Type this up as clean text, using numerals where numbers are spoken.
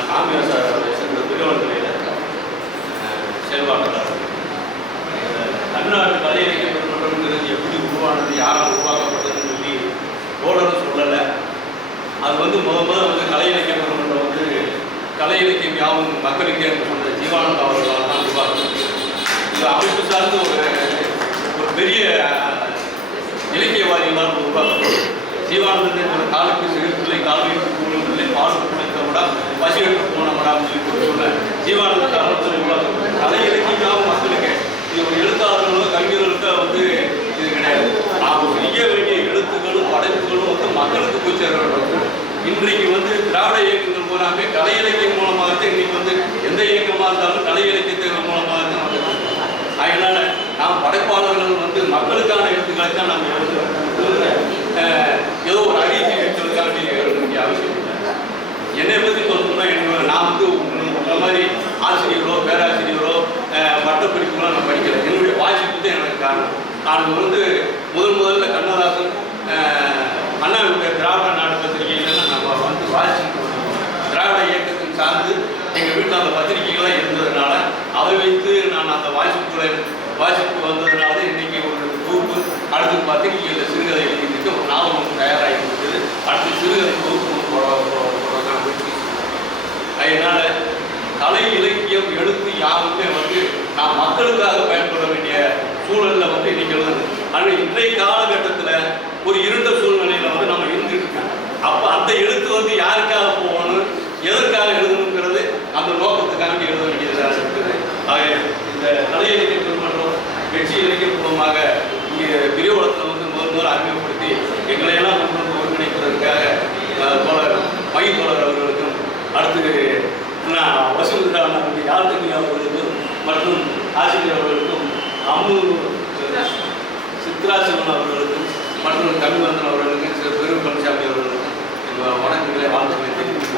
நான் காங்கிரஸ் சேர்ந்த திருவண்ணாமலையில் செயல்பாட்டாளர். தமிழ்நாட்டு கலை இலக்கிய பெருமன்றம்ங்கிறது எப்படி உருவானது, யாரால் உருவாக்கப்பட்டதுன்னு சொல்லி தோழரும் சொல்லலை. அது முதல் கலை இலக்கிய பெருமன்றம் கலை இலக்கியம் யாவும் மக்களுக்கே சொன்ன ஜீவானந்தா அவர்களால் தான் உருவாக்கம். இது அமைப்பு சார்ந்து ஒரு பெரிய இலக்கியவாதிகளால் உருவாக்கப்படும். ஜீவானந்தன் காலுக்கு சிறுப்பிள்ளை, கால்விக்கு கூடுதலை, பால் குடித்த விட பசி எடுத்து போன விடாமல் சொல்லி சொன்ன ஜீவானந்த காலத்தில் உருவாக்கப்படும் கலை இலக்கியம் மக்களுக்கு. இது ஒரு எழுத்தாளர்களோ கவிஞர்களுக்கோ இது கிடையாது. நாம் செய்ய வேண்டிய எழுத்துக்களும் படைப்புகளும் மக்களுக்கு போய் சேர வேண்டும். இன்றைக்கு திராவிட இயக்கங்கள் பூராமே கலை இலக்கியம் மூலமாக இன்னைக்கு எந்த இயக்கமாக இருந்தாலும் கலை இலக்கியத்தின் மூலமாக தான் வந்து. அதனால நாம் படைப்பாளர்கள் மக்களுக்கான எழுத்துக்களை தான் நம்ம எழுதுகிறோம். ஏதோ ஒரு அறிவிப்பு எழுத்துக்காக எழுத வேண்டிய அவசியம் இல்லை. என்னை பற்றி சொல்லணும்னா நான் இந்த மாதிரி ஆசிரியரோ பேராசிரியரோ பட்டப்படிப்புகளோ நான் படிக்கலை. என்னுடைய வாசிப்பு தான் எனக்கு காரணம். நான் முதல்ல கண்ணதாசன் அண்ணாவுடைய திராவிட நாடு பத்திரிகைகள் நம்ம வாசிச்சுட்டு வந்தோம். திராவிட இயக்கத்தின் சார்ந்து எங்கள் வீட்டில் அந்த பத்திரிகைகள்லாம் இருந்ததுனால அதை வைத்து நான் அந்த வாசிப்பு வந்ததுனால இன்னைக்கு ஒரு தொகுப்பு, அடுத்து பத்திரிகைகளில் சிறுகதை எழுதிட்டு ஒரு நாவல் தயாராகி இருந்தது. அடுத்து சிறுகதை தொகுப்பு அதனால கலை இலக்கியம் எழுத்து யாருமே நான் மக்களுக்காக பயன்பட வேண்டிய சூழலில் இன்னைக்கு எழுதுது. ஆனால் இன்றைய காலகட்டத்தில் ஒரு இருண்ட சூழ்நிலையில் நம்ம இருந்துட்டு இருக்கோம். அப்போ அந்த எழுத்து யாருக்காக போகணும், எதற்காக எழுதணுங்கிறது அந்த நோக்கத்துக்காக எழுத வேண்டியதாக இருக்குது. இந்த கலை இலக்கிய பெருமன்றம் வெற்றி இலக்கிய மூலமாக இங்கே பிரிவுலத்தில் முதல் அறிமுகப்படுத்தி எங்களையெல்லாம் ஒருங்கிணைப்பதற்காக தோழர் தோழர் அவர்களுக்கும், அடுத்து வசூல்தா யாழ்த்தமி அவர்களுக்கும் மற்றும் ஆசிரியர் அவர்களுக்கும், சித்ராசிவன் அவர்களுக்கும் மற்றும் தமிழ்வந்தன் அவர்களுக்கும், பெரு பழனிசாமி அவர்களுக்கும் வணக்கங்களை வாழ்த்துக்களை தெரிவித்து